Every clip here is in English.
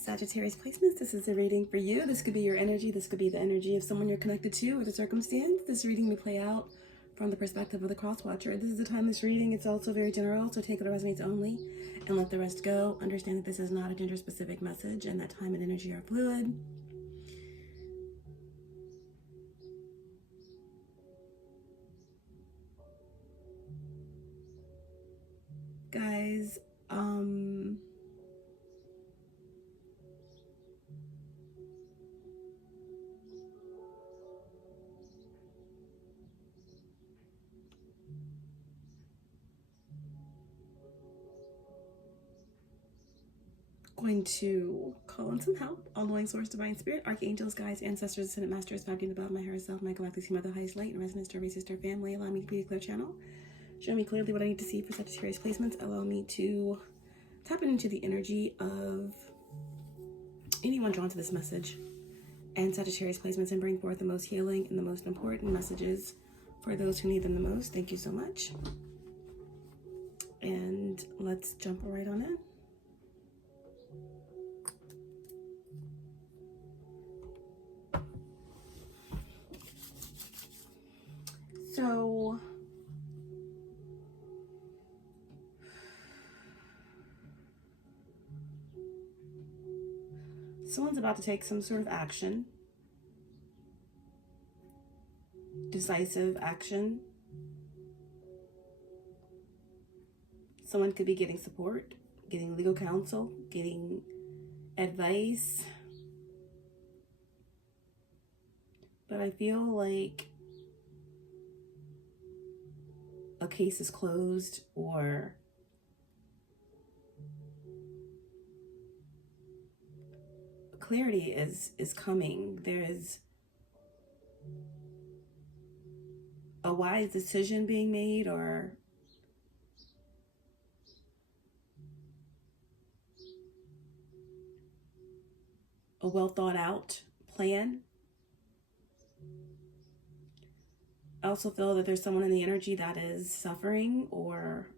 Sagittarius placements, this is a reading for you. This could be your energy. This could be the energy of someone you're connected to or the circumstance. This reading may play out from the perspective of the cross watcher. This is the timeless reading. It's also very general, so take what resonates only and let the rest go. Understand that this is not a gender specific message and that time and energy are fluid. Guys, going to call in some help. All-knowing source, divine spirit, archangels, guides, ancestors, ascended masters, founding above my higher self, my galactic team of the highest light, and resonance to every sister family. Allow me to be a clear channel. Show me clearly what I need to see for Sagittarius placements. Allow me to tap into the energy of anyone drawn to this message and Sagittarius placements and bring forth the most healing and the most important messages for those who need them the most. Thank you so much. And let's jump right on in. So someone's about to take some sort of action, decisive action. Someone could be getting support, getting legal counsel, getting advice. But I feel like a case is closed or clarity is coming. There is a wise decision being made or a well thought out plan. I also feel that there's someone in the energy that is suffering or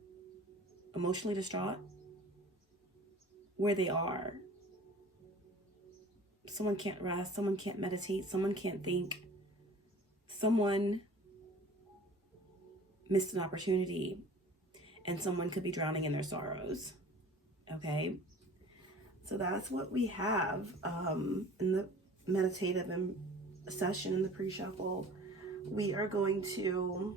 emotionally distraught where they are. Someone can't rest, someone can't meditate, someone can't think. Someone missed an opportunity and someone could be drowning in their sorrows. Okay? So that's what we have in the meditative session in the pre-shuffle. We are going to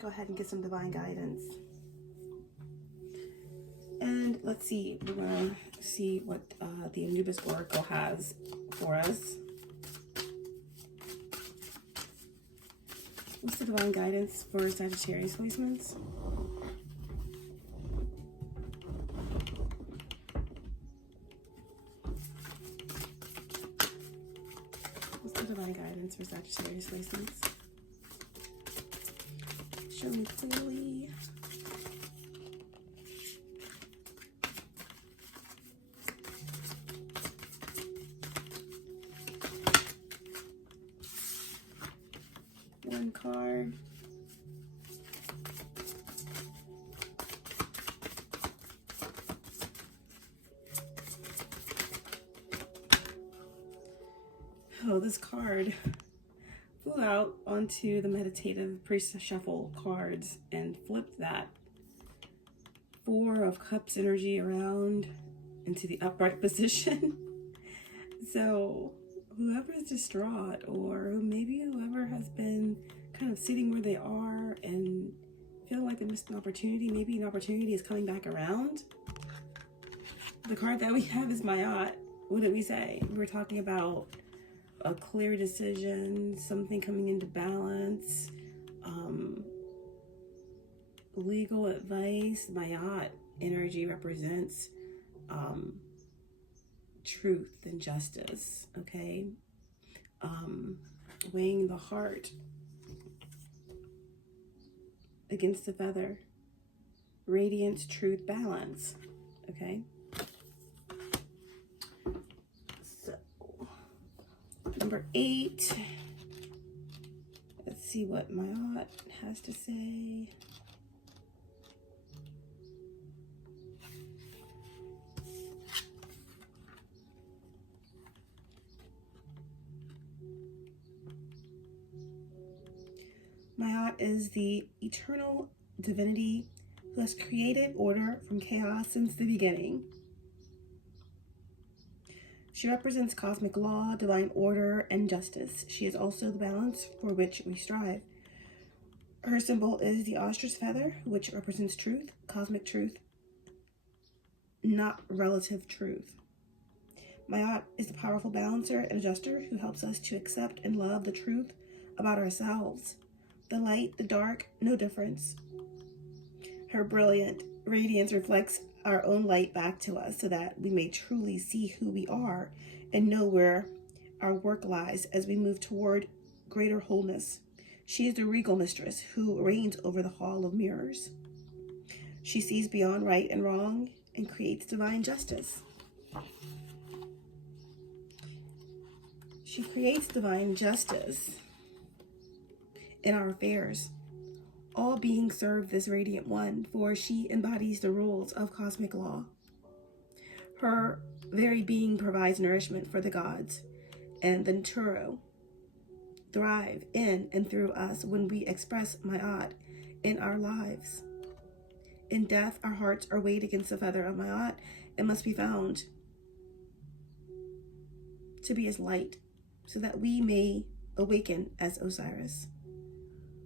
go ahead and get some divine guidance. And let's see, we're going to see what the Anubis Oracle has for us. What's the divine guidance for Sagittarius placements? What's the divine guidance for Sagittarius placements? Show me clearly. One card. Oh, this card flew out onto the meditative pre-shuffle cards and flipped that Four of Cups energy around into the upright position. So whoever's distraught, or maybe whoever has been kind of sitting where they are and feeling like they missed an opportunity, maybe an opportunity is coming back around. The card that we have is Maat. What did we say? We were talking about a clear decision, something coming into balance, legal advice. Maat energy represents truth and justice, okay? Weighing the heart against the feather. Radiance, truth, balance, okay? So, number 8. Let's see what Maat has to say. Maat is the eternal divinity who has created order from chaos since the beginning. She represents cosmic law, divine order, and justice. She is also the balance for which we strive. Her symbol is the ostrich feather, which represents truth, cosmic truth, not relative truth. Maat is the powerful balancer and adjuster who helps us to accept and love the truth about ourselves. The light, the dark, no difference. Her brilliant radiance reflects our own light back to us so that we may truly see who we are and know where our work lies as we move toward greater wholeness. She is the regal mistress who reigns over the hall of mirrors. She sees beyond right and wrong and creates divine justice. She creates divine justice in our affairs. All beings serve this radiant one, for she embodies the rules of cosmic law. Her very being provides nourishment for the gods, and the Naturo thrive in and through us when we express Maat in our lives. In death, our hearts are weighed against the feather of Maat and must be found to be as light, so that we may awaken as Osiris,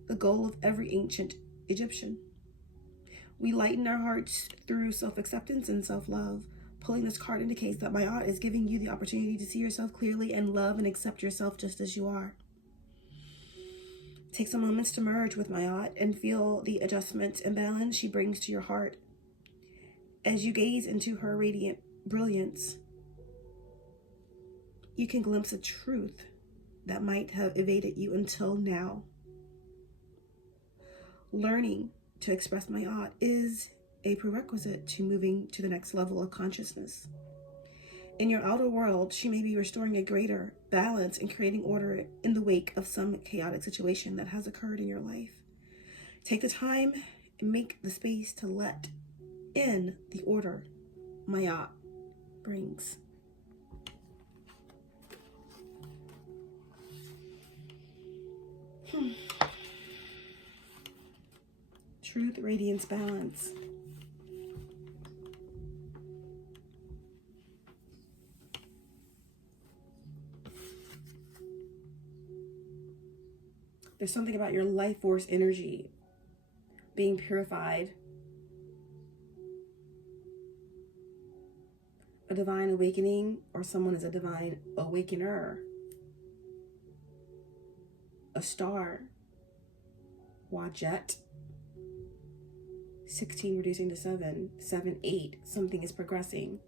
the goal of every ancient Egyptian. We lighten our hearts through self-acceptance and self-love. Pulling this card indicates that Maat is giving you the opportunity to see yourself clearly and love and accept yourself just as you are. Take some moments to merge with Maat and feel the adjustments and balance she brings to your heart. As you gaze into her radiant brilliance, you can glimpse a truth that might have evaded you until now. Learning to express Maat is a prerequisite to moving to the next level of consciousness. In your outer world, she may be restoring a greater balance and creating order in the wake of some chaotic situation that has occurred in your life. Take the time and make the space to let in the order Maat brings. Truth, radiance, balance. There's something about your life force energy being purified. A divine awakening, or someone is a divine awakener. A star. Wajet. 16 reducing to 7. 7, 8. Something is progressing.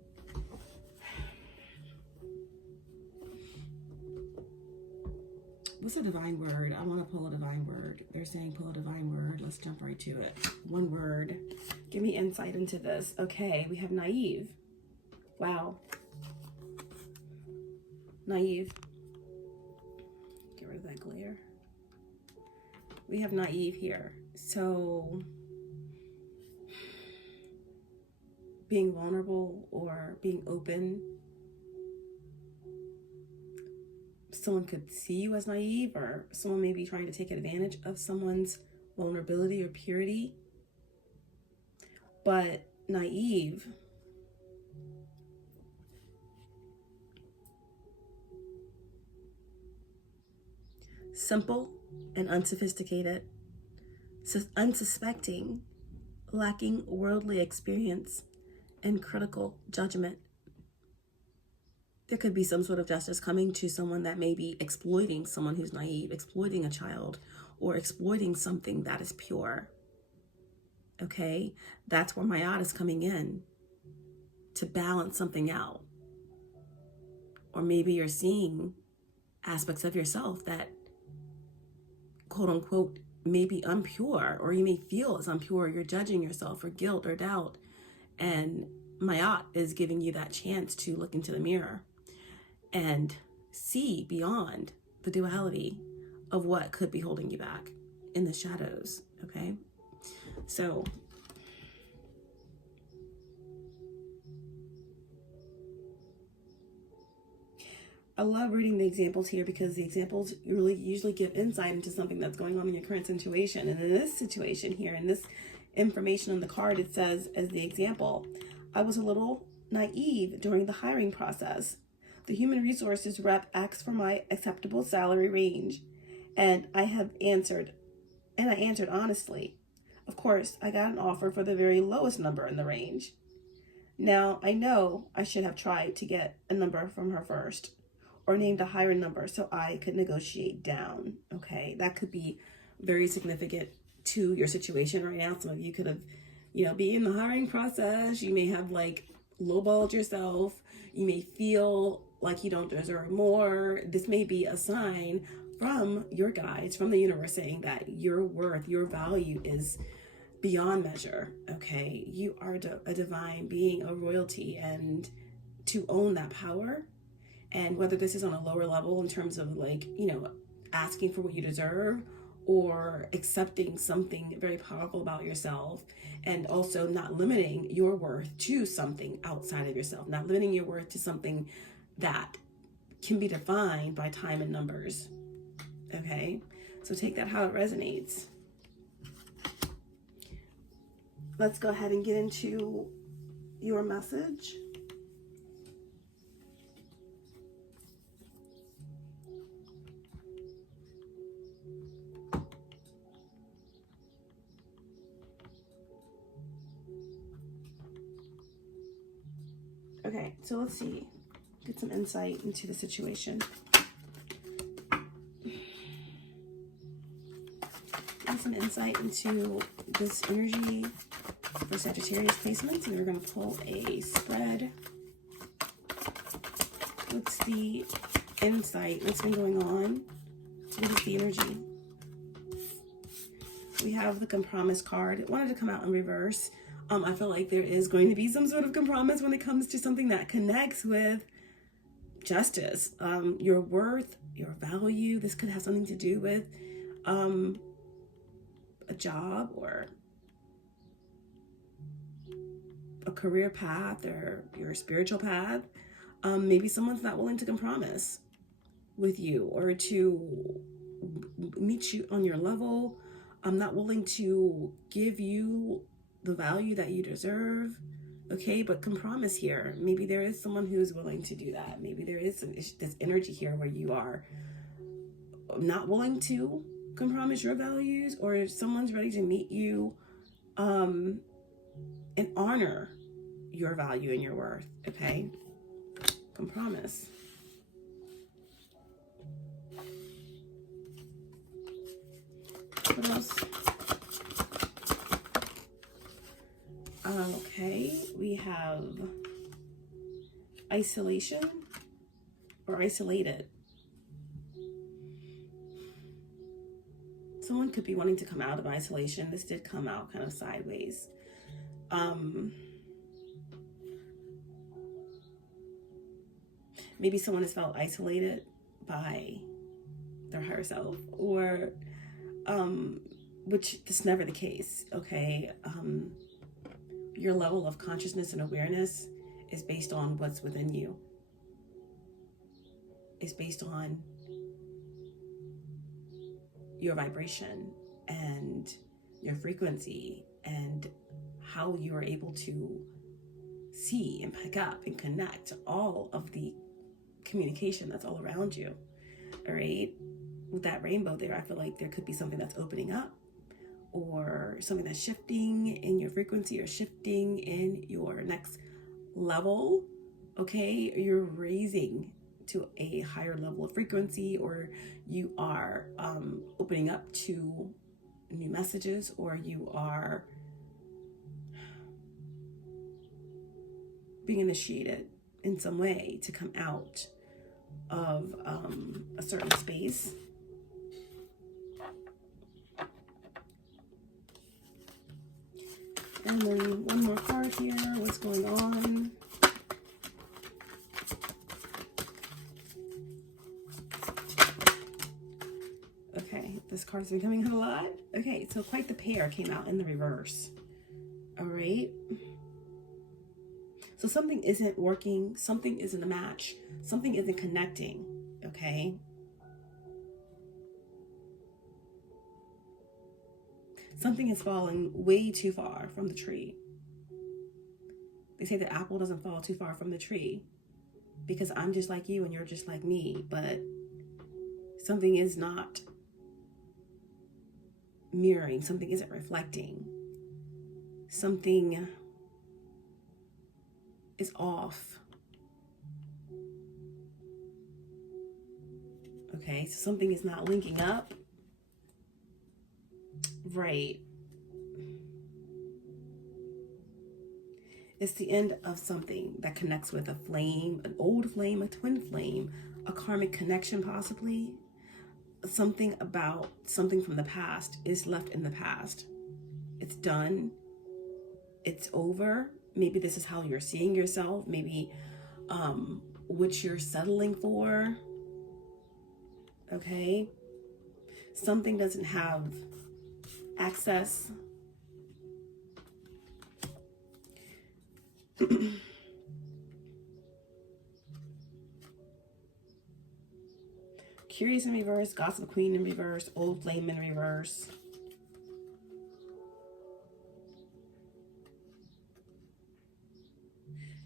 What's a divine word? I want to pull a divine word. They're saying pull a divine word. Let's jump right to it. One word. Give me insight into this. Okay, we have naive. Wow. Naive. Get rid of that glare. We have naive here. So being vulnerable or being open. Someone could see you as naive, or someone may be trying to take advantage of someone's vulnerability or purity. But naive, simple and unsophisticated, unsuspecting, lacking worldly experience and critical judgment. There could be some sort of justice coming to someone that may be exploiting someone who's naive, exploiting a child, or exploiting something that is pure. Okay? That's where Maat is coming in to balance something out. Or maybe you're seeing aspects of yourself that, quote unquote, may be impure, or you may feel as impure. You're judging yourself for guilt or doubt. And Maat is giving you that chance to look into the mirror and see beyond the duality of what could be holding you back in the shadows, okay? So I love reading the examples here because the examples really usually give insight into something that's going on in your current situation. And in this situation here, in this information on the card, it says, as the example, I was a little naive during the hiring process. The human resources rep asked for my acceptable salary range, and I answered honestly. Of course, I got an offer for the very lowest number in the range. Now, I know I should have tried to get a number from her first, or named a higher number so I could negotiate down, okay? That could be very significant to your situation right now. Some of you could have, be in the hiring process. You may have like lowballed yourself. You may feel like you don't deserve more. This may be a sign from your guides, from the universe, saying that your worth, your value is beyond measure, okay? You are a divine being, a royalty, and to own that power, and whether this is on a lower level in terms of like, asking for what you deserve, or accepting something very powerful about yourself, and also not limiting your worth to something outside of yourself, not limiting your worth to something that can be defined by time and numbers, okay? So take that how it resonates. Let's go ahead and get into your message. Okay, so let's see. Get some insight into the situation. Get some insight into this energy for Sagittarius placements, and we're going to pull a spread. What's the insight? What's been going on? What is the energy? We have the compromise card. It wanted to come out in reverse. I feel like there is going to be some sort of compromise when it comes to something that connects with justice, your worth, your value. This could have something to do with a job or a career path or your spiritual path. Maybe someone's not willing to compromise with you or to meet you on your level. I'm not willing to give you the value that you deserve, okay? But compromise here. Maybe there is someone who's willing to do that. Maybe there is this energy here where you are not willing to compromise your values, or someone's ready to meet you and honor your value and your worth, okay? Compromise. What else? Okay, we have isolation or isolated. Someone could be wanting to come out of isolation. This did come out kind of sideways. Maybe someone has felt isolated by their higher self, or which is never the case, okay? Your level of consciousness and awareness is based on what's within you. It's based on your vibration and your frequency and how you are able to see and pick up and connect all of the communication that's all around you. All right, with that rainbow there, I feel like there could be something that's opening up, or something that's shifting in your frequency, or shifting in your next level, okay? You're raising to a higher level of frequency, or you are opening up to new messages, or you are being initiated in some way to come out of a certain space. And then one more card here. What's going on? This card's been coming out a lot. Okay, so quite the pair came out in the reverse. All right. So something isn't working. Something isn't a match. Something isn't connecting. Okay. Something is falling way too far from the tree. They say the apple doesn't fall too far from the tree because I'm just like you and you're just like me, but something is not mirroring. Something isn't reflecting. Something is off. Okay, so something is not linking up. Right. It's the end of something that connects with a flame, an old flame, a twin flame, a karmic connection possibly. Something about something from the past is left in the past. It's done. It's over. Maybe this is how you're seeing yourself. Maybe what you're settling for. Okay. Something doesn't have access. Curious in reverse, gossip queen in reverse, old flame in reverse.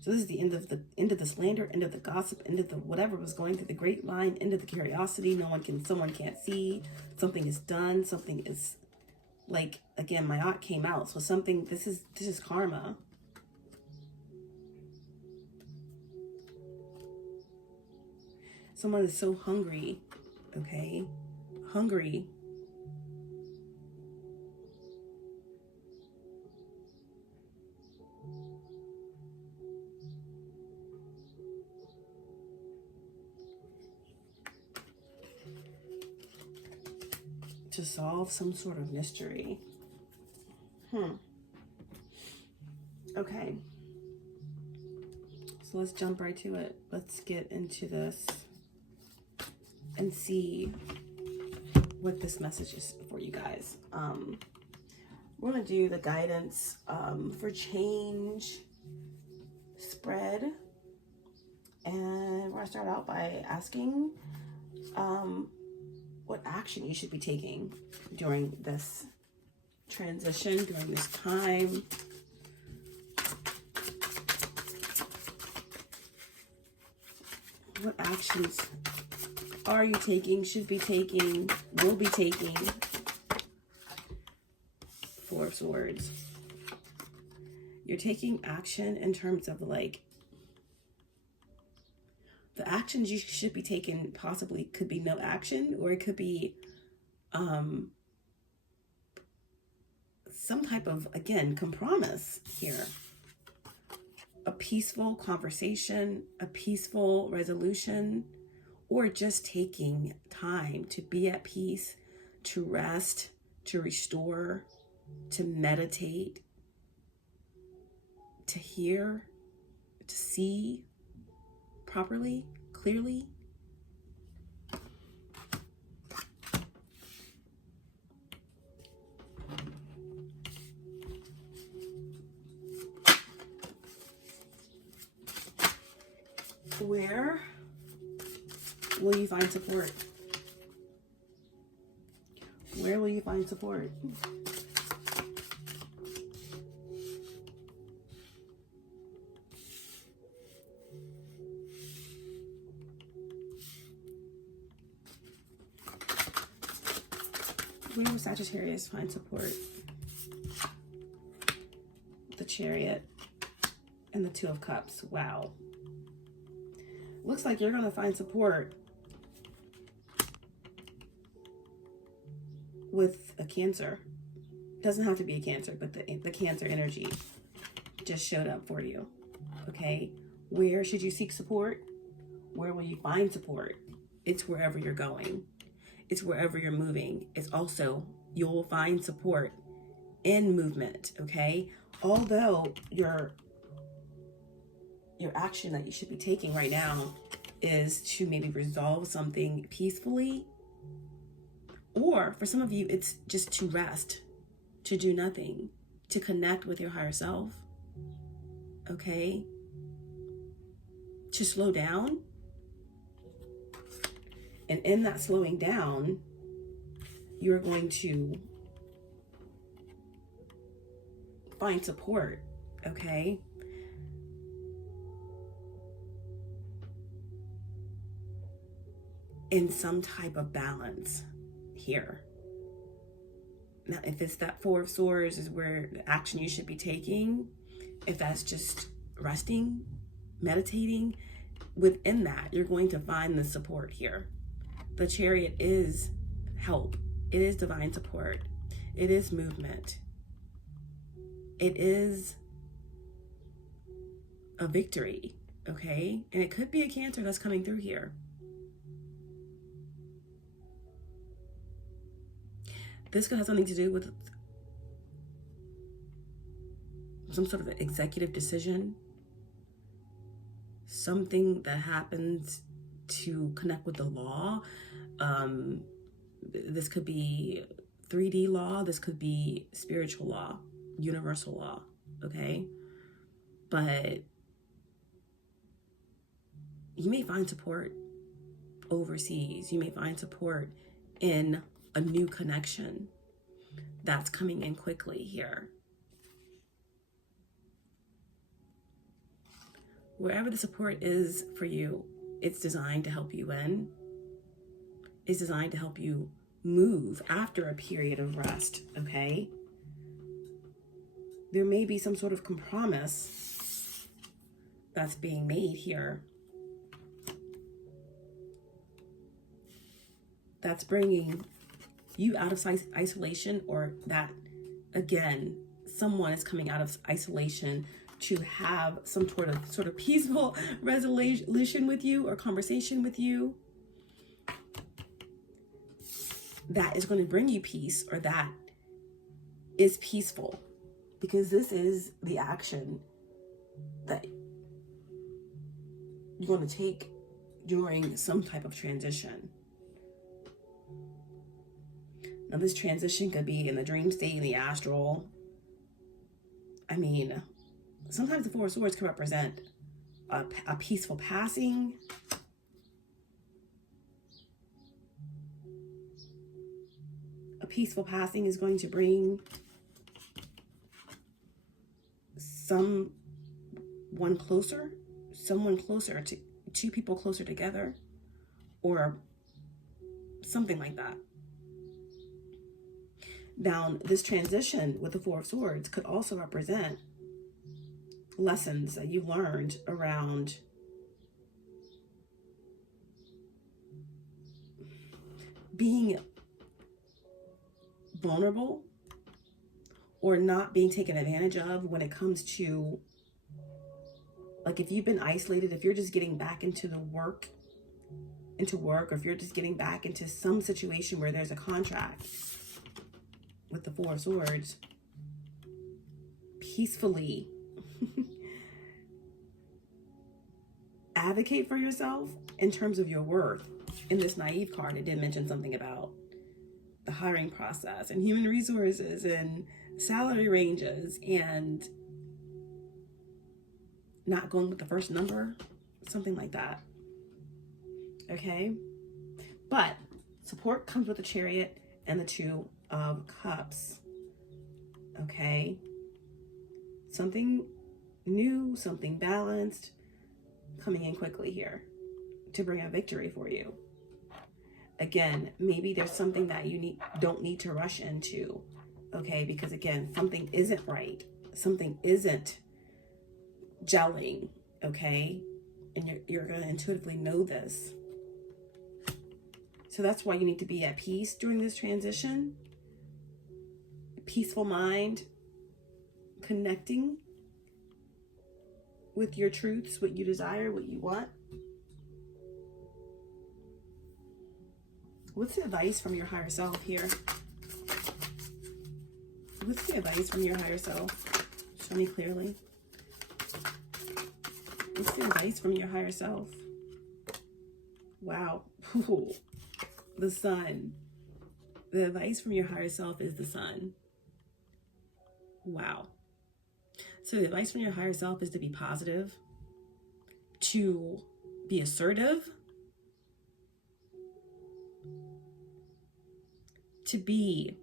So this is the end of the slander, end of the gossip, end of the whatever was going through the grapevine, end of the curiosity. Someone can't see. Something is done. Something is, like, again, Maat came out. So something, this is karma. Someone is so hungry, okay? Hungry. To solve some sort of mystery. Okay. So let's jump right to it. Let's get into this and see what this message is for you guys. We're going to do the guidance for change spread. And we're going to start out by asking what action you should be taking during this transition, during this time. What actions are you taking, should be taking, will be taking? Four of Swords. You're taking action in terms of, like, the actions you should be taking possibly could be no action, or it could be some type of, again, compromise here. A peaceful conversation, a peaceful resolution, or just taking time to be at peace, to rest, to restore, to meditate, to hear, to see properly, clearly. Where will you find support? Where will you find support? Where will Sagittarius find support? The Chariot and the Two of Cups. Wow. Looks like you're going to find support with a Cancer. Doesn't have to be a Cancer, but the Cancer energy just showed up for you. Okay. Where should you seek support? Where will you find support? It's wherever you're going. It's wherever you're moving. It's also, you'll find support in movement. Okay. Although your action that you should be taking right now is to maybe resolve something peacefully, Or for some of you, it's just to rest, to do nothing, to connect with your higher self, okay? To slow down. And in that slowing down, you're going to find support, okay? In some type of balance here. Now, if it's that Four of Swords is where the action you should be taking, if that's just resting, meditating, within that, you're going to find the support here. The Chariot is help. It is divine support. It is movement. It is a victory, okay? And it could be a Cancer that's coming through here. This could have something to do with some sort of executive decision, something that happens to connect with the law. This could be 3D law. This could be spiritual law, universal law, okay? But you may find support overseas. You may find support in a new connection that's coming in quickly here. Wherever the support is for you, it's designed to help you in. It's designed to help you move after a period of rest, okay? There may be some sort of compromise that's being made here that's bringing you out of isolation, or that, again, someone is coming out of isolation to have some sort of peaceful resolution with you or conversation with you that is going to bring you peace, or that is peaceful, because this is the action that you're going to take during some type of transition. Now, this transition could be in the dream state, in the astral. I mean, sometimes the Four of Swords can represent a peaceful passing. A peaceful passing is going to bring someone closer to two people closer together, or something like that. Now, this transition with the Four of Swords could also represent lessons that you've learned around being vulnerable or not being taken advantage of when it comes to, like, if you've been isolated, if you're just getting back into work, or if you're just getting back into some situation where there's a contract. With the Four of Swords, peacefully advocate for yourself in terms of your worth. In this naive card, it did mention something about the hiring process and human resources and salary ranges and not going with the first number, something like that. Okay? But support comes with the Chariot and the Two of Cups. Okay? Something new, something balanced, coming in quickly here to bring a victory for you. Again, maybe there's something that you don't need to rush into, okay? Because again, something isn't right. Something isn't gelling, okay? And you're going to intuitively know this. So that's why you need to be at peace during this transition. Peaceful mind, connecting with your truths, what you desire, what you want. What's the advice from your higher self here? What's the advice from your higher self? Show me clearly. What's the advice from your higher self? Wow. Ooh. The Sun. The advice from your higher self is the sun. Wow. So the advice from your higher self is to be positive, to be assertive, to be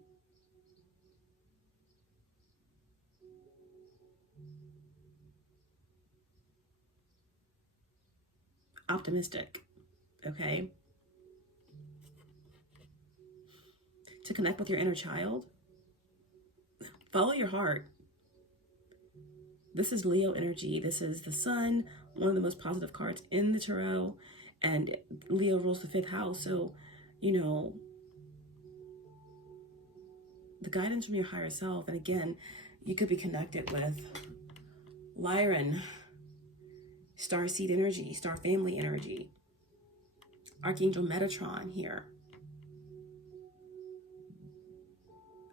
optimistic, okay? To connect with your inner child. Follow your heart. This is Leo energy. This is the sun, one of the most positive cards in the tarot, and Leo rules the 5th house. So, you know, the guidance from your higher self, and again, you could be connected with Lyran, star seed energy, star family energy, Archangel Metatron here.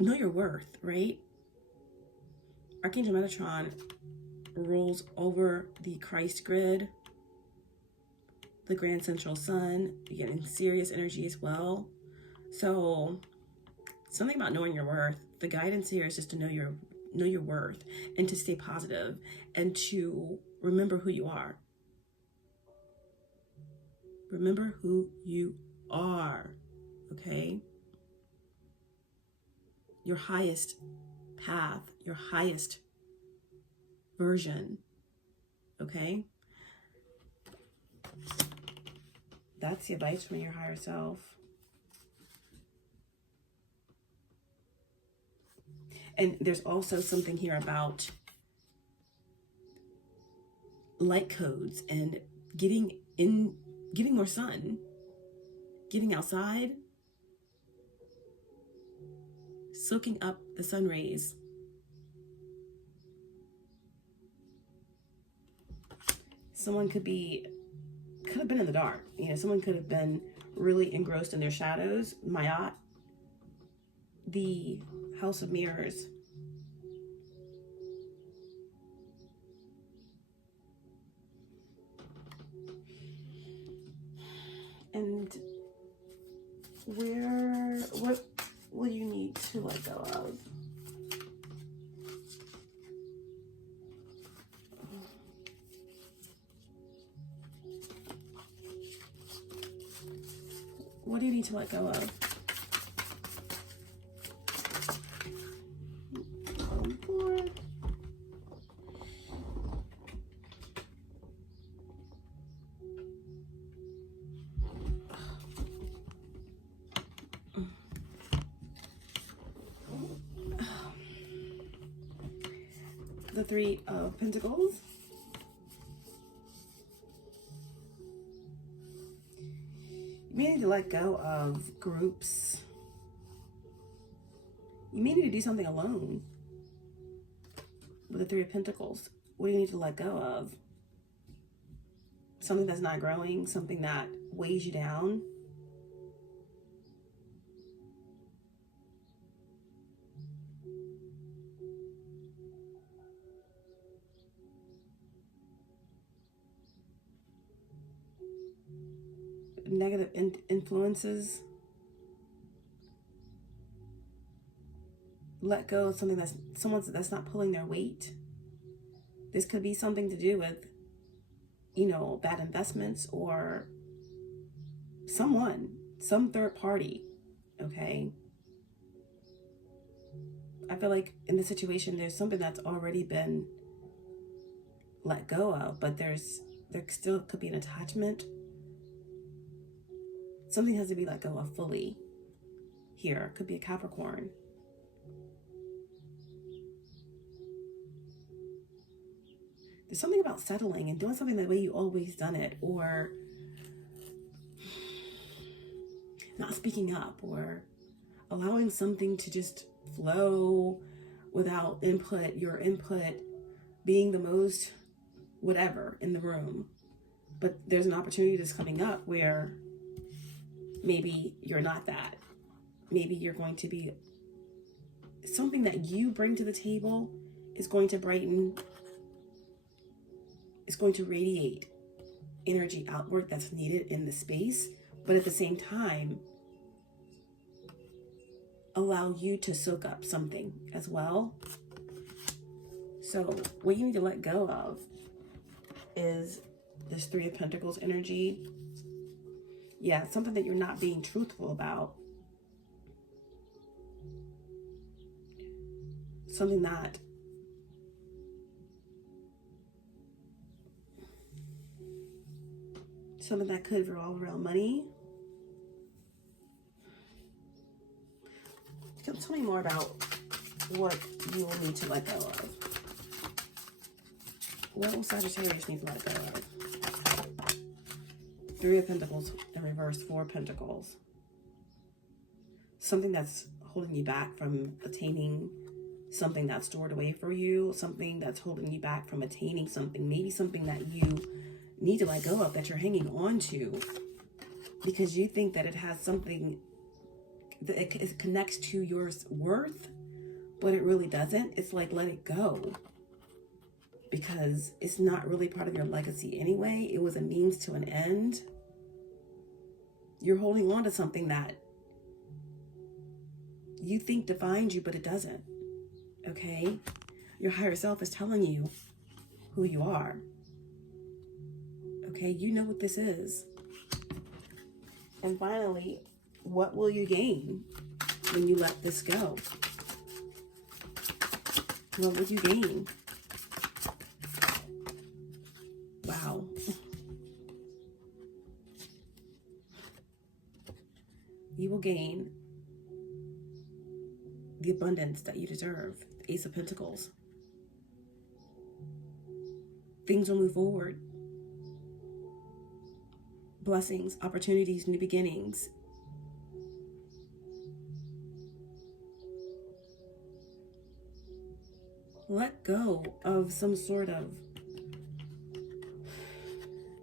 Know your worth, right? Archangel Metatron rules over the Christ grid, the Grand Central Sun. You're getting Sirius energy as well. So something about knowing your worth. The guidance here is just to know your worth, and to stay positive, and to remember who you are. Remember who you are, okay? Your highest path, your highest version, okay? That's the advice from your higher self. And there's also something here about light codes and getting more sun, getting outside, soaking up the sun rays. Someone could have been in the dark. You know, someone could have been really engrossed in their shadows. Maat, the House of Mirrors. And what will you need to let go of? What do you need to let go of? The 3 of Pentacles. You may need to let go of groups. You may need to do something alone. With the 3 of Pentacles, what do you need to let go of? Something that's not growing, something that weighs you down. Negative influences. Let go of something that's not pulling their weight. This could be something to do with, you know, bad investments or some third party, okay? I feel like in this situation, there's something that's already been let go of, but there still could be an attachment. Something has to be let go of fully here. Could be a Capricorn. There's something about settling and doing something the way you always done it, or not speaking up, or allowing something to just flow without input, your input being the most whatever in the room. But there's an opportunity that's coming up where maybe you're not that. Maybe you're going to be something that you bring to the table is going to brighten, is going to radiate energy outward that's needed in the space. But at the same time, allow you to soak up something as well. So what you need to let go of is this Three of Pentacles energy. Yeah, something that you're not being truthful about. Something that could revolve around money. Tell me more about what you will need to let go of. What will Sagittarius need to let go of? Three of Pentacles in reverse, Four of Pentacles. Something that's holding you back from attaining something that's stored away for you. Something that's holding you back from attaining something. Maybe something that you need to let go of, that you're hanging on to because you think that it has something that it connects to your worth, but it really doesn't. It's like, let it go, because it's not really part of your legacy anyway. It was a means to an end. You're holding on to something that you think defines you, but it doesn't. Okay? Your higher self is telling you who you are. Okay? You know what this is. And finally, what will you gain when you let this go? What will you gain? Wow. You will gain the abundance that you deserve. The Ace of Pentacles. Things will move forward. Blessings, opportunities, new beginnings. Let go of some sort of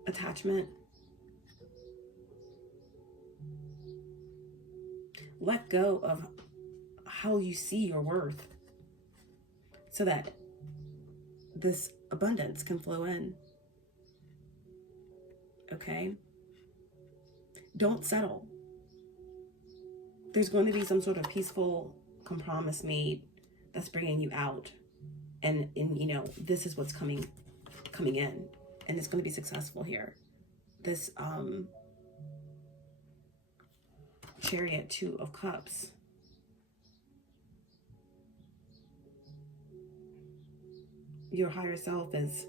attachment. Let go of how you see your worth so that this abundance can flow in. Okay? Don't settle. There's going to be some sort of peaceful compromise made that's bringing you out. And you know, this is what's coming in. And it's going to be successful here. This Chariot, Two of Cups. Your higher self is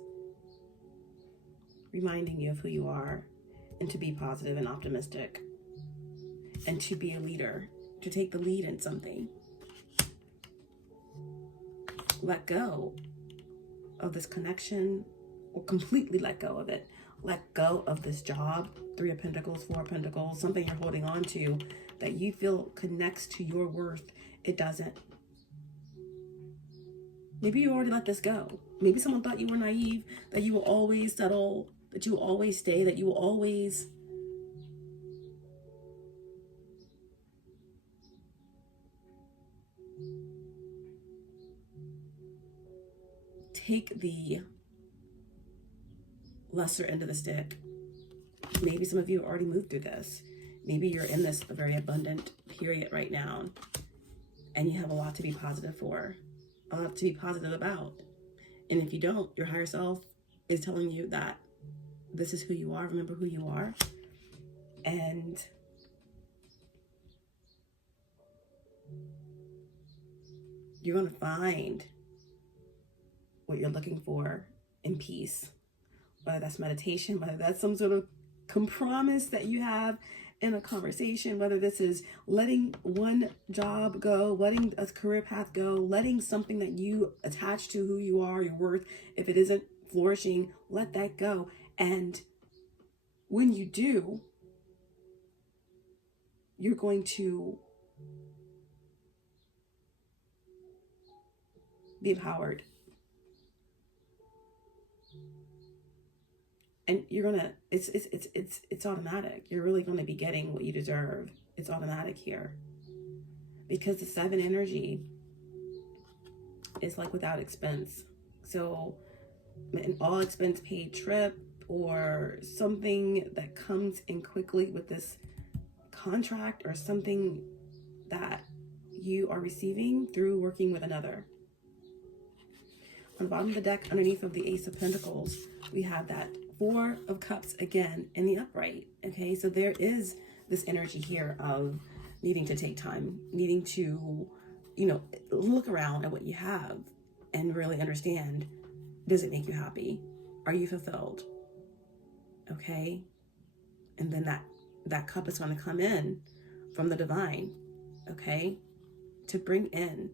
reminding you of who you are, and to be positive and optimistic, and to be a leader, to take the lead in something. Let go of this connection, or completely let go of it. Let go of this job, Three of Pentacles, Four of Pentacles, something you're holding on to that you feel connects to your worth. It doesn't. Maybe you already let this go. Maybe someone thought you were naive, that you will always settle, that you will always stay, that you will always take the lesser end of the stick. Maybe some of you already moved through this. Maybe you're in this very abundant period right now, and you have a lot to be positive for, a lot to be positive about. And if you don't, your higher self is telling you that this is who you are. Remember who you are. And you're going to find what you're looking for in peace. Whether that's meditation, whether that's some sort of compromise that you have in a conversation, whether this is letting one job go, letting a career path go, letting something that you attach to who you are, your worth, if it isn't flourishing, let that go. And when you do, you're going to be empowered. And you're gonna, it's automatic. You're really gonna be getting what you deserve. It's automatic here. Because the 7 energy is like without expense. So an all expense paid trip, or something that comes in quickly with this contract, or something that you are receiving through working with another. On the bottom of the deck, underneath of the Ace of Pentacles, we have that Four of Cups again in the upright. Okay, so there is this energy here of needing to take time, needing to, you know, look around at what you have and really understand, does it make you happy? Are you fulfilled? Okay, and then that cup is going to come in from the divine, okay, to bring in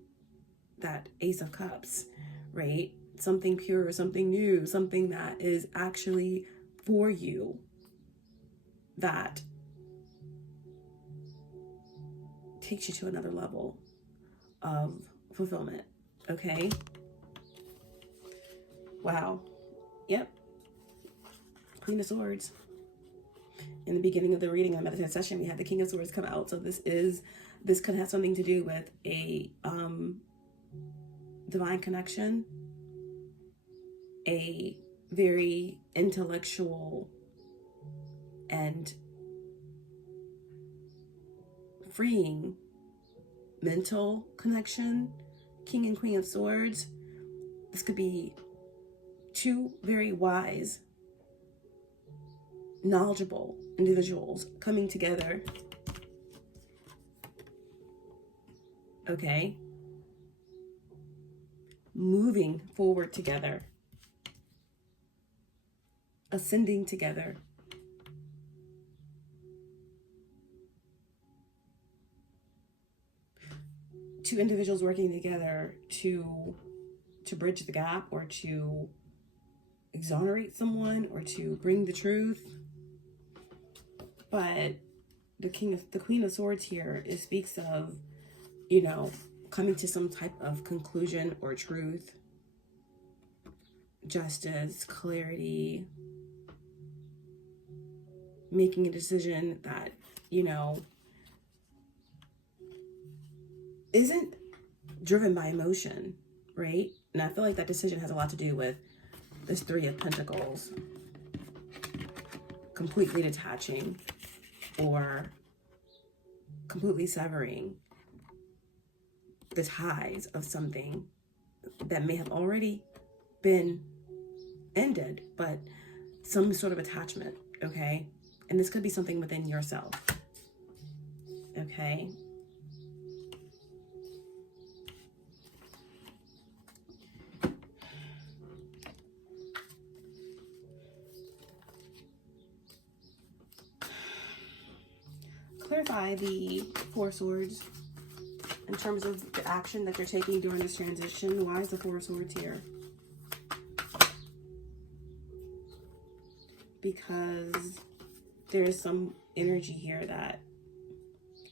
that Ace of Cups, right? Something pure, something new, something that is actually for you, that takes you to another level of fulfillment, okay? Wow. Yep. Queen of Swords. In the beginning of the reading and meditation session, we had the King of Swords come out. So this could have something to do with a divine connection, a very intellectual and freeing mental connection. King and Queen of Swords. This could be two very wise, knowledgeable individuals coming together, okay, moving forward together, ascending together, two individuals working together to bridge the gap, or to exonerate someone, or to bring the truth. But the Queen of Swords here, it speaks of, you know, coming to some type of conclusion or truth, justice, clarity, making a decision that, you know, isn't driven by emotion, right? And I feel like that decision has a lot to do with this Three of Pentacles, completely detaching or completely severing the ties of something that may have already been ended, but some sort of attachment, okay? And this could be something within yourself, okay? Clarify the Four of Swords in terms of the action that you're taking during this transition. Why is the Four of Swords here? Because there is some energy here that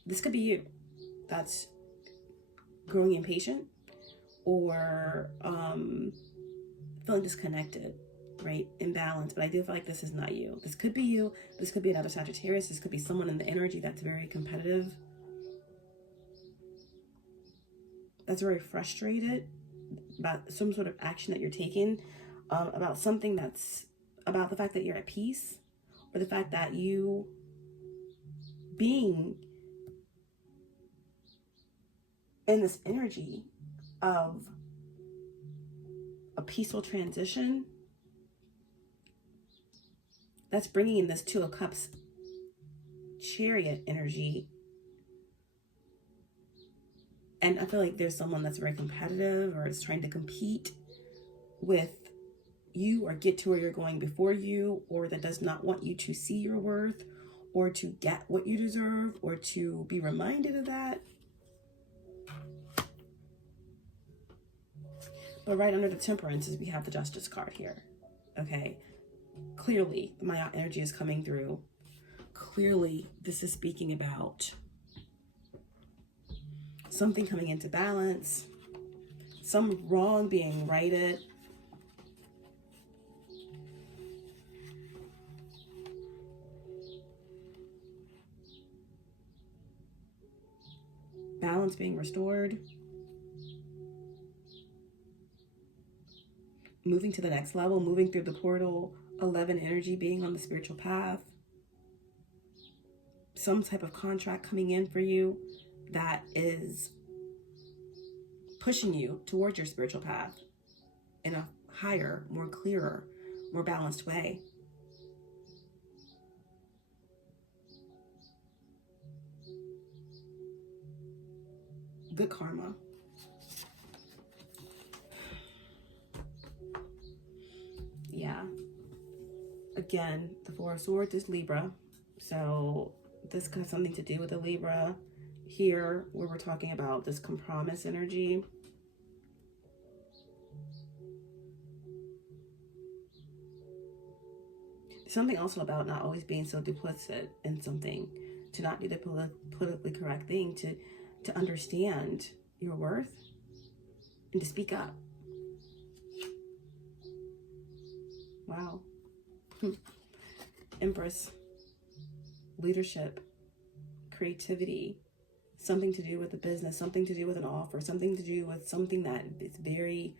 this could be you that's growing impatient or feeling disconnected, right? Imbalanced. But I do feel like this is not you. This could be you. This could be another Sagittarius. This could be someone in the energy that's very competitive, that's very frustrated about some sort of action that you're taking, about something that's about the fact that you're at peace, or the fact that you being in this energy of a peaceful transition, that's bringing in this Two of Cups Chariot energy. And I feel like there's someone that's very competitive or is trying to compete with you or get to where you're going before you, or that does not want you to see your worth or to get what you deserve or to be reminded of that. But right under the Temperance is we have the Justice card here, okay? Clearly, the Maat energy is coming through. Clearly, this is speaking about something coming into balance, some wrong being righted. Balance being restored. Moving to the next level, moving through the portal, 11 energy, being on the spiritual path. Some type of contract coming in for you that is pushing you towards your spiritual path in a higher, more clearer, more balanced way. Good karma. Yeah. Again, the Four of Swords is Libra. So this has something to do with the Libra here, where we're talking about this compromise energy. Something also about not always being so duplicit in something, to not do the politically correct thing, to understand your worth and to speak up. Wow. Empress. Leadership. Creativity. Something to do with the business, something to do with an offer, something to do with something that is very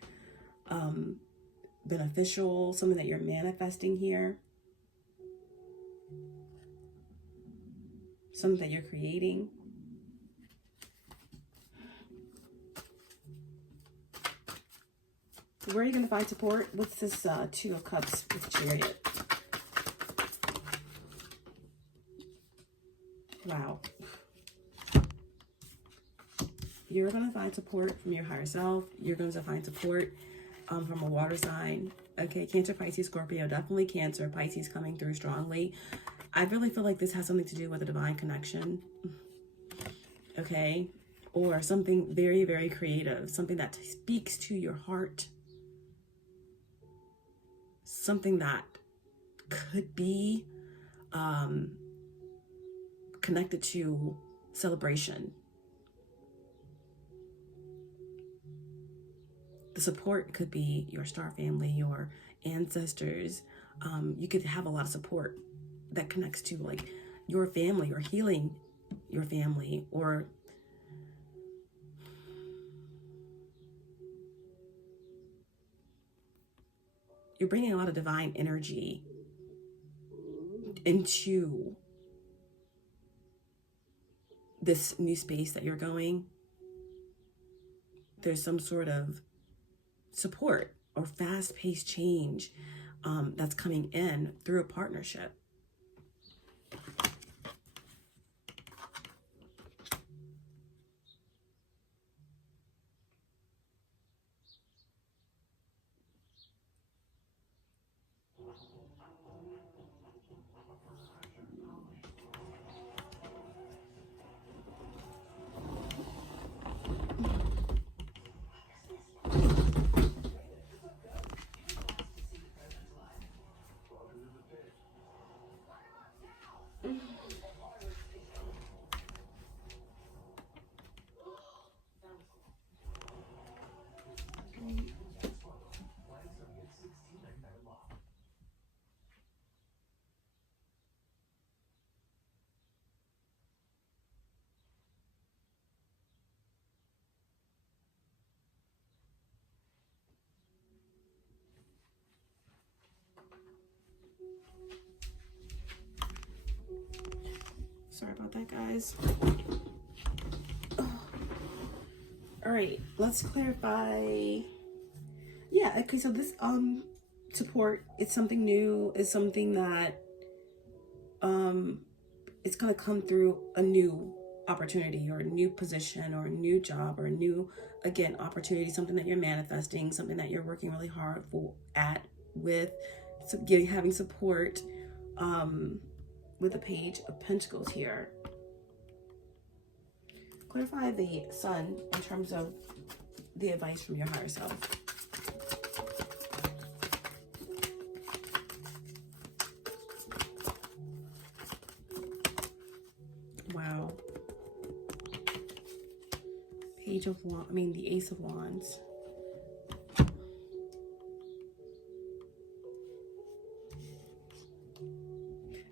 beneficial, something that you're manifesting here. Something that you're creating. Where are you going to find support? What's this Two of Cups with Chariot? Wow. You're going to find support from your higher self. You're going to find support from a water sign. Okay, Cancer, Pisces, Scorpio. Definitely Cancer, Pisces coming through strongly. I really feel like this has something to do with a divine connection. Okay, or something very, very creative. Something that speaks to your heart. Something that could be connected to celebration. The support could be your star family, your ancestors. You could have a lot of support that connects to like your family, or healing your family, or you're bringing a lot of divine energy into this new space that you're going. There's some sort of support or fast-paced change that's coming in through a partnership. Sorry about that, guys. All right, let's clarify. Yeah, okay, so this support, it's something new, is something that it's gonna come through a new opportunity, or a new position, or a new job, or a new, again, opportunity, something that you're manifesting, something that you're working really hard for with, so having support with the Page of Pentacles here. Clarify the Sun in terms of the advice from your higher self. Wow. Page of Wands, the Ace of Wands.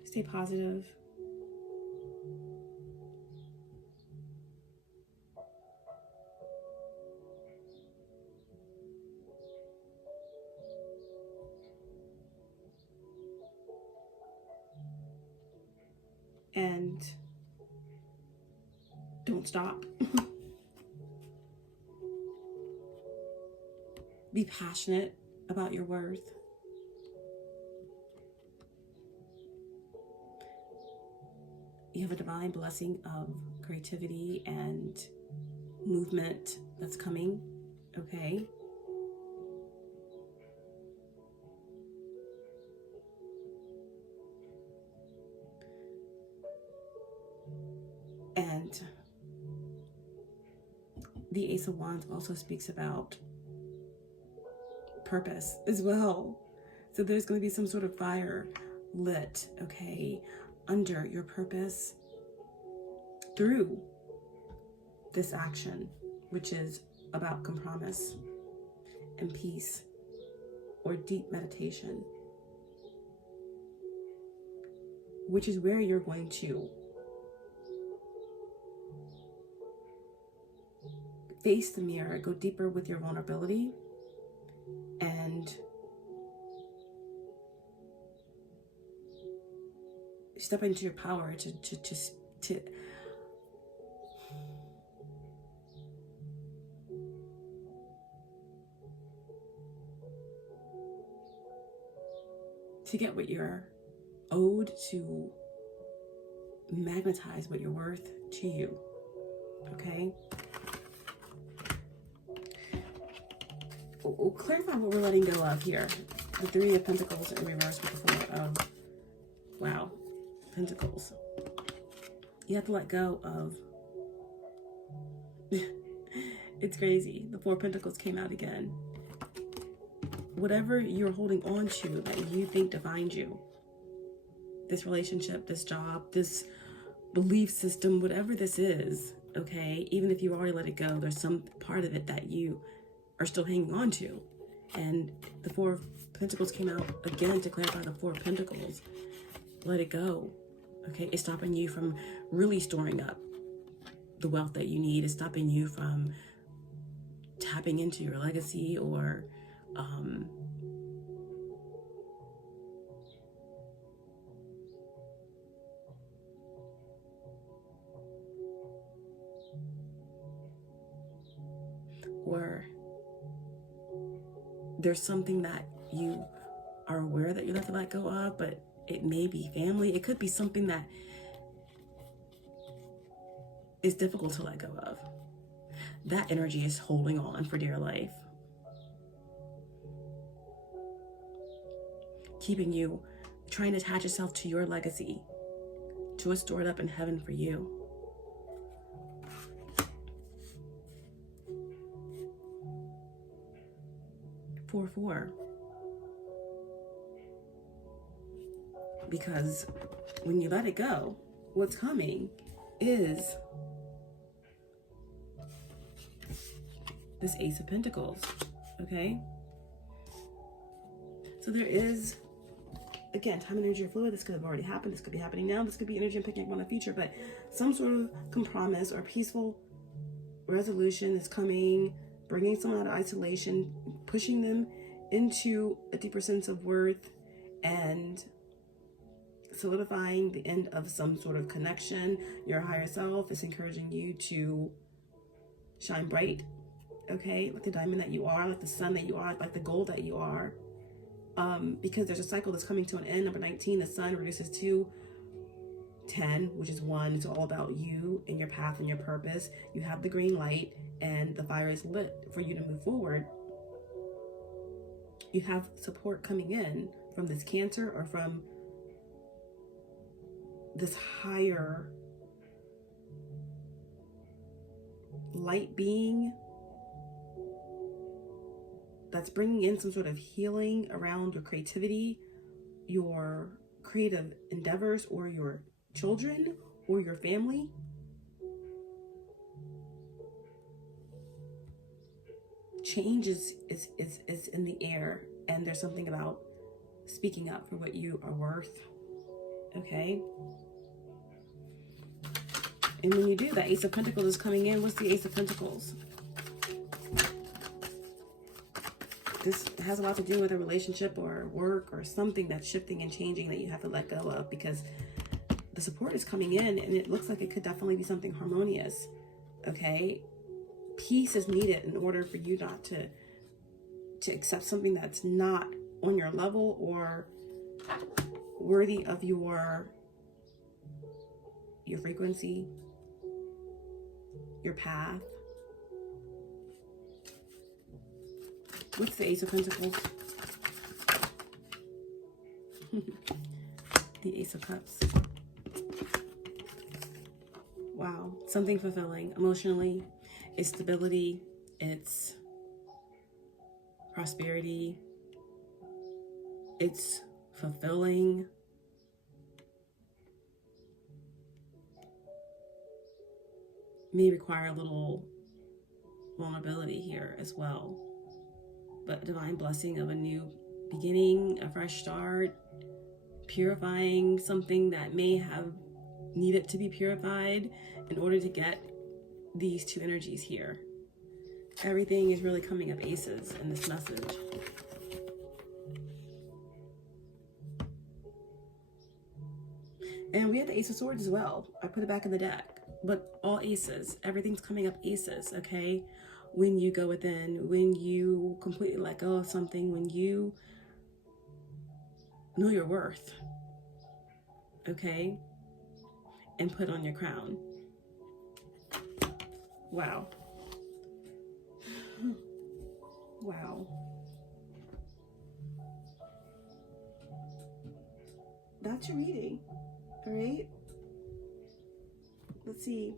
Stay positive. And don't stop. Be passionate about your worth. You have a divine blessing of creativity and movement that's coming, okay? And the Ace of Wands also speaks about purpose as well. So there's going to be some sort of fire lit, okay, under your purpose through this action, which is about compromise and peace or deep meditation, which is where you're going to face the mirror, go deeper with your vulnerability, and step into your power to get what you're owed, to magnetize what you're worth to you, okay? We'll clarify what we're letting go of here. The Three of Pentacles in reverse with the Four of, wow, Pentacles. You have to let go of, it's crazy. The Four of Pentacles came out again. Whatever you're holding on to that you think defines you, this relationship, this job, this belief system, whatever this is, okay, even if you already let it go, there's some part of it that you are still hanging on to. And the Four of Pentacles came out again to clarify the Four of Pentacles. Let it go, okay? It's stopping you from really storing up the wealth that you need. It's stopping you from tapping into your legacy or there's something that you are aware that you have to let go of, but it may be family. It could be something that is difficult to let go of. That energy is holding on for dear life, keeping you trying to attach yourself to your legacy, to what's stored up in heaven for you. Four. Because when you let it go, what's coming is this Ace of Pentacles, okay? So there is, again, time and energy are fluid. This could have already happened. This could be happening now. This could be energy I'm picking up on the future, but some sort of compromise or peaceful resolution is coming, bringing someone out of isolation, pushing them into a deeper sense of worth, and solidifying the end of some sort of connection. Your higher self is encouraging you to shine bright, okay? Like the diamond that you are, like the sun that you are, like the gold that you are. Because there's a cycle that's coming to an end. Number 19, the sun reduces to 10, which is 1. It's all about you and your path and your purpose. You have the green light and the fire is lit for you to move forward. You have support coming in from this Cancer or from this higher light being that's bringing in some sort of healing around your creativity, your creative endeavors, or your children, or your family. Change is in the air, and there's something about speaking up for what you are worth, okay? And when you do, that Ace of Pentacles is coming in. What's the Ace of Pentacles? This has a lot to do with a relationship or work or something that's shifting and changing that you have to let go of, because the support is coming in and it looks like it could definitely be something harmonious, okay? Peace is needed in order for you not to to accept something that's not on your level or worthy of your frequency, your path. What's the Ace of Pentacles? The Ace of Cups. Wow, something fulfilling emotionally. It's stability, it's prosperity, it's fulfilling. May require a little vulnerability here as well, but divine blessing of a new beginning, a fresh start, purifying something that may have needed to be purified in order to get these two energies here. Everything is really coming up aces in this message. And we have the Ace of Swords as well. I put it back in the deck, but all aces. Everything's coming up aces, okay? When you go within, when you completely let go of something, when you know your worth, okay? And put on your crown. Wow. Wow. That's your reading, all right? Let's see.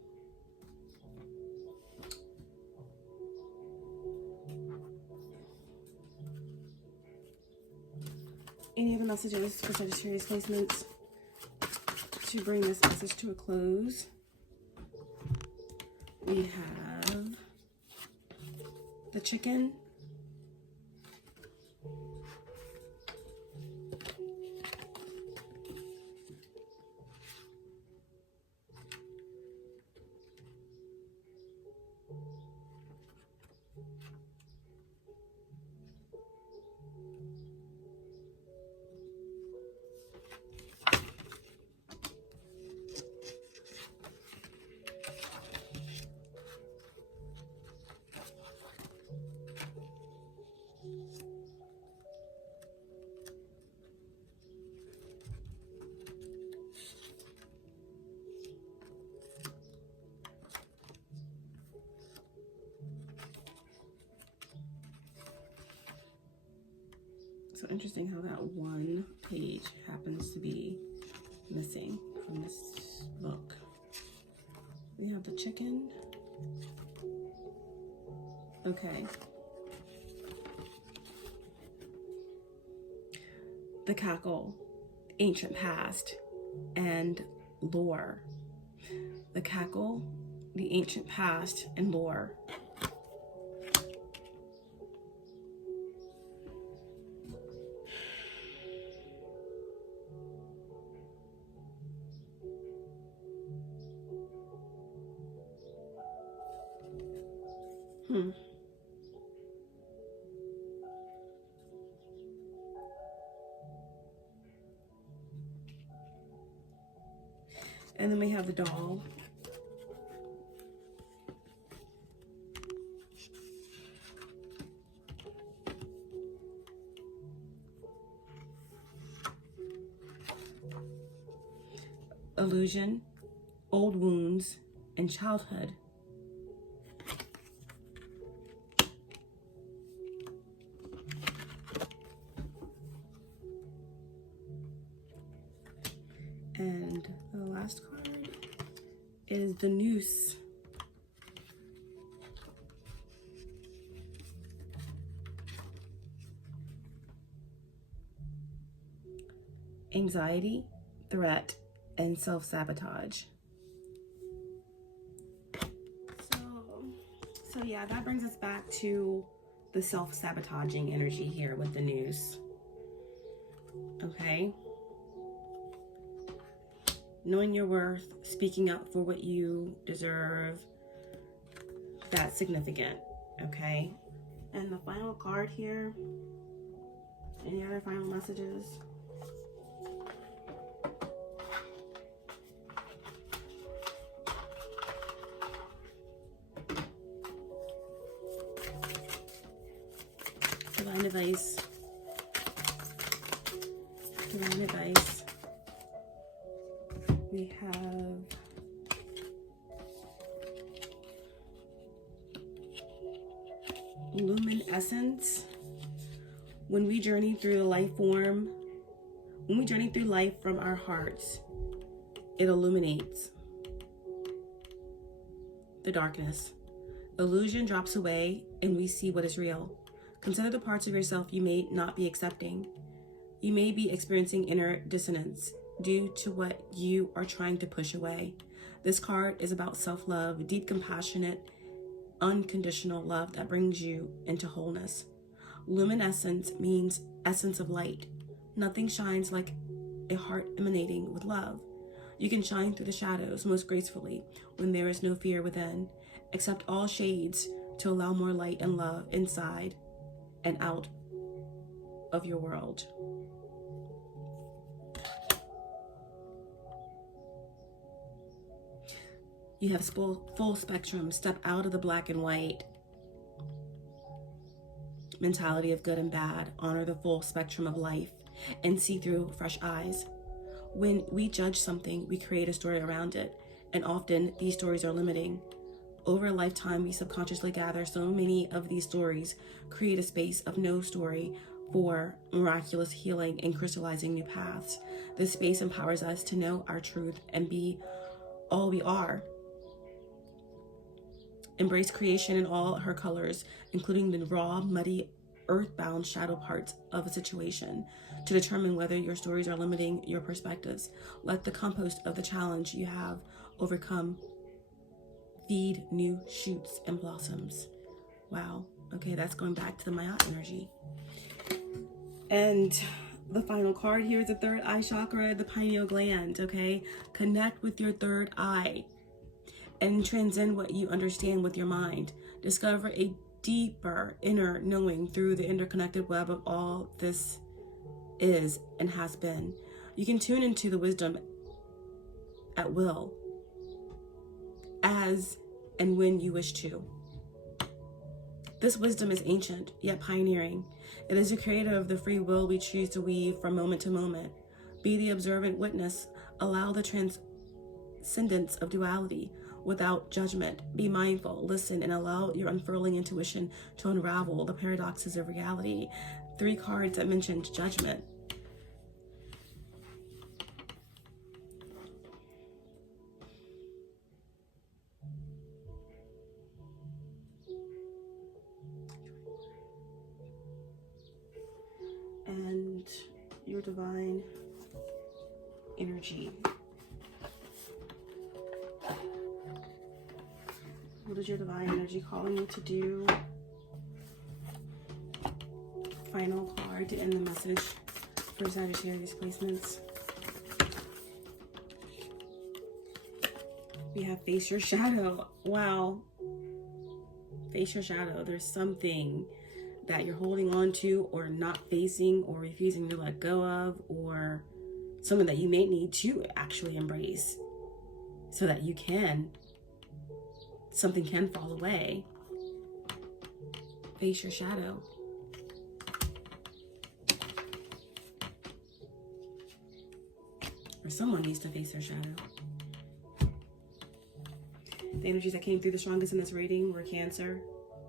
Any other messages for Sagittarius placements to bring this message to a close? We have the chicken, so interesting how that one page happens to be missing from this book. We have the chicken. Okay. The cackle, ancient past, and lore. The cackle, the ancient past, and lore. And then we have the doll. Illusion, old wounds, and childhood. And the last card is the noose. Anxiety, threat, and self-sabotage. So yeah, that brings us back to the self-sabotaging energy here with the noose. Okay? Knowing your worth, speaking up for what you deserve, that's significant, okay? And the final card here, any other final messages? Divine advice. Divine advice. We have luminescence. When we journey through the life form, when we journey through life from our hearts, it illuminates the darkness. Illusion drops away and we see what is real. Consider the parts of yourself you may not be accepting. You may be experiencing inner dissonance due to what you are trying to push away. This card is about self-love, deep, compassionate, unconditional love that brings you into wholeness. Luminescence means essence of light. Nothing shines like a heart emanating with love. You can shine through the shadows most gracefully when there is no fear within. Accept all shades to allow more light and love inside and out of your world. You have full spectrum. Step out of the black and white mentality of good and bad. Honor the full spectrum of life and see through fresh eyes. When we judge something, we create a story around it, and often these stories are limiting. Over a lifetime, we subconsciously gather so many of these stories, create a space of no story for miraculous healing and crystallizing new paths. This space empowers us to know our truth and be all we are. Embrace creation in all her colors, including the raw, muddy, earthbound shadow parts of a situation, to determine whether your stories are limiting your perspectives. Let the compost of the challenge you have overcome feed new shoots and blossoms. Wow. Okay, that's going back to the Maat energy. And the final card here is the third eye chakra, the pineal gland. Okay, connect with your third eye and transcend what you understand with your mind. Discover a deeper inner knowing through the interconnected web of all this is and has been. You can tune into the wisdom at will, as and when you wish to. This wisdom is ancient, yet pioneering. It is the creator of the free will we choose to weave from moment to moment. Be the observant witness. Allow the transcendence of duality without judgment. Be mindful, listen, and allow your unfurling intuition to unravel the paradoxes of reality. 3 cards that mentioned judgment. And your divine energy. What is your divine energy calling you to do? Final card to end the message for Sagittarius placements. We have face your shadow. Wow. Face your shadow. There's something that you're holding on to or not facing or refusing to let go of, or something that you may need to actually embrace so that you can, something can fall away. Face your shadow. Or someone needs to face their shadow. The energies that came through the strongest in this reading were Cancer,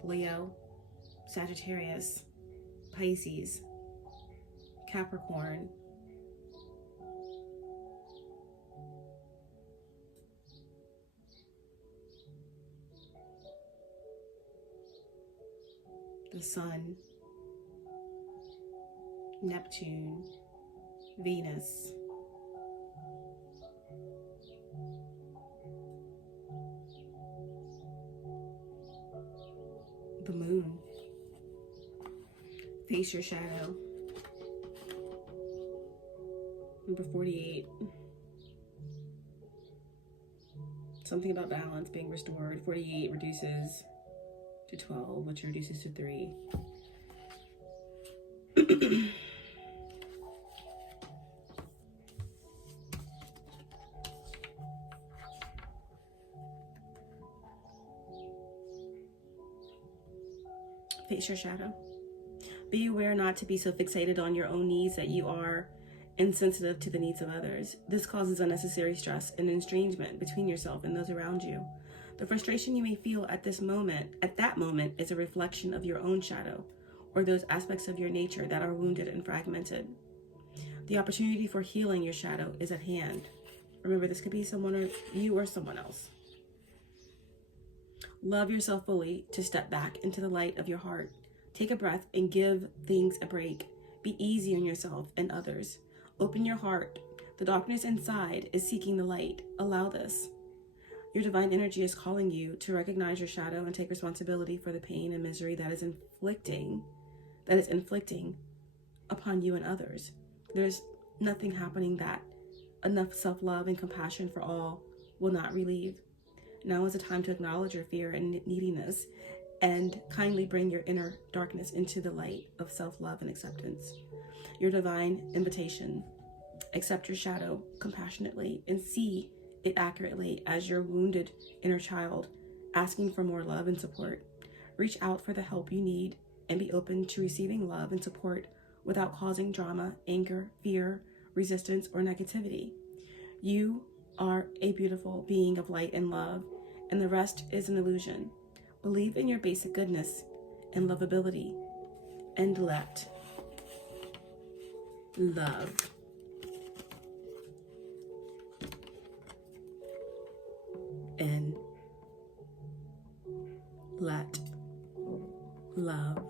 Leo, Sagittarius, Pisces, Capricorn, the Sun, Neptune, Venus, the Moon. Face your shadow. Number 48. Something about balance being restored. 48 reduces to 12, which reduces to 3. Face your shadow. Be aware not to be so fixated on your own needs that you are insensitive to the needs of others. This causes unnecessary stress and estrangement between yourself and those around you. The frustration you may feel at that moment, is a reflection of your own shadow, or those aspects of your nature that are wounded and fragmented. The opportunity for healing your shadow is at hand. Remember, this could be someone or you or someone else. Love yourself fully to step back into the light of your heart. Take a breath and give things a break. Be easy on yourself and others. Open your heart. The darkness inside is seeking the light. Allow this. Your divine energy is calling you to recognize your shadow and take responsibility for the pain and misery that is inflicting upon you and others. There's nothing happening that enough self-love and compassion for all will not relieve. Now is the time to acknowledge your fear and neediness and kindly bring your inner darkness into the light of self-love and acceptance. Your divine invitation. Accept your shadow compassionately and see it accurately as your wounded inner child asking for more love and support. Reach out for the help you need and be open to receiving love and support without causing drama, anger, fear, resistance, or negativity. You are a beautiful being of light and love, and the rest is an illusion. Believe in your basic goodness and lovability, and let love and let love